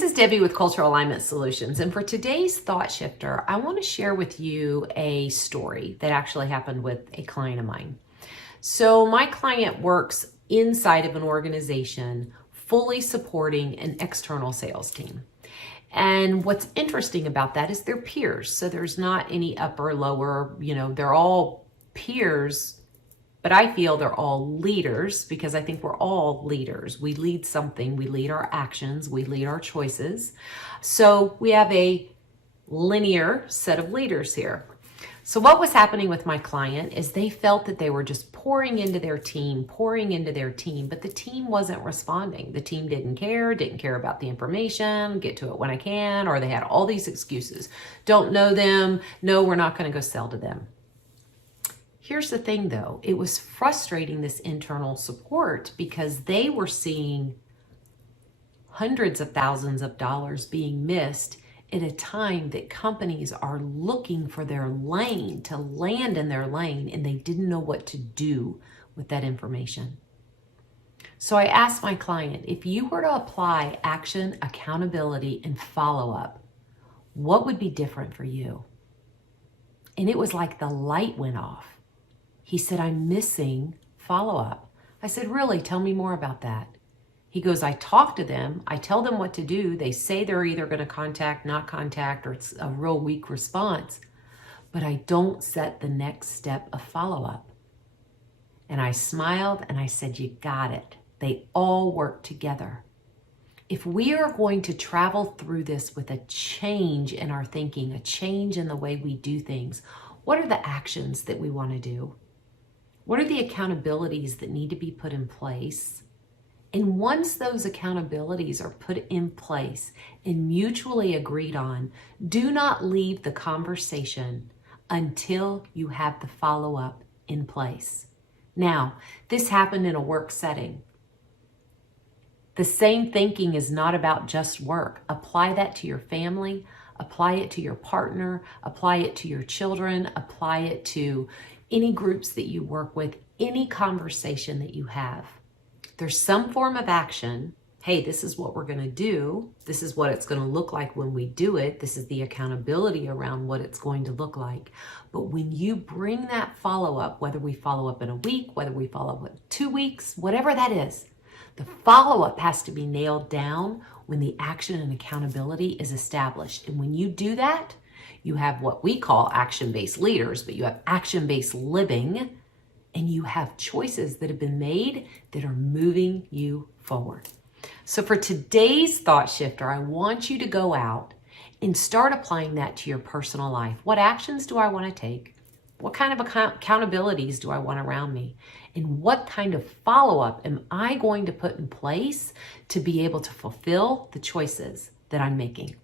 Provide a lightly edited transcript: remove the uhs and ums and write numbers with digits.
This is Debbie with Cultural Alignment Solutions, and for today's Thought Shifter, I want to share with you a story that actually happened with a client of mine. So my client works inside of an organization fully supporting an external sales team. And what's interesting about that is they're peers. So there's not any upper, lower, they're all peers. But I feel they're all leaders because I think we're all leaders. We lead something, we lead our actions, we lead our choices. So we have a linear set of leaders here. So what was happening with my client is they felt that they were just pouring into their team, but the team wasn't responding. The team didn't care about the information, get to it when I can, or they had all these excuses. Don't know them, no, we're not gonna go sell to them. Here's the thing though, it was frustrating, this internal support, because they were seeing hundreds of thousands of dollars being missed at a time that companies are looking for their lane, to land in their lane, and they didn't know what to do with that information. So I asked my client, if you were to apply action, accountability, and follow-up, what would be different for you? And it was like the light went off. He said, I'm missing follow-up. I said, really? Tell me more about that. He goes, I talk to them. I tell them what to do. They say they're either going to contact, not contact, or it's a real weak response. But I don't set the next step of follow-up. And I smiled and I said, you got it. They all work together. If we are going to travel through this with a change in our thinking, a change in the way we do things, what are the actions that we want to do? What are the accountabilities that need to be put in place? And once those accountabilities are put in place and mutually agreed on, do not leave the conversation until you have the follow-up in place. Now, this happened in a work setting. The same thinking is not about just work. Apply that to your family, apply it to your partner, apply it to your children, apply it to any groups that you work with, any conversation that you have. There's some form of action. Hey, this is what we're going to do. This is what it's going to look like when we do it. This is the accountability around what it's going to look like. But when you bring that follow-up, whether we follow up in a week, whether we follow up in 2 weeks, whatever that is, the follow-up has to be nailed down when the action and accountability is established. And when you do that, you have what we call action-based leaders, but you have action-based living, and you have choices that have been made that are moving you forward. So for today's Thought Shifter, I want you to go out and start applying that to your personal life. What actions do I want to take? What kind of accountabilities do I want around me? And what kind of follow-up am I going to put in place to be able to fulfill the choices that I'm making?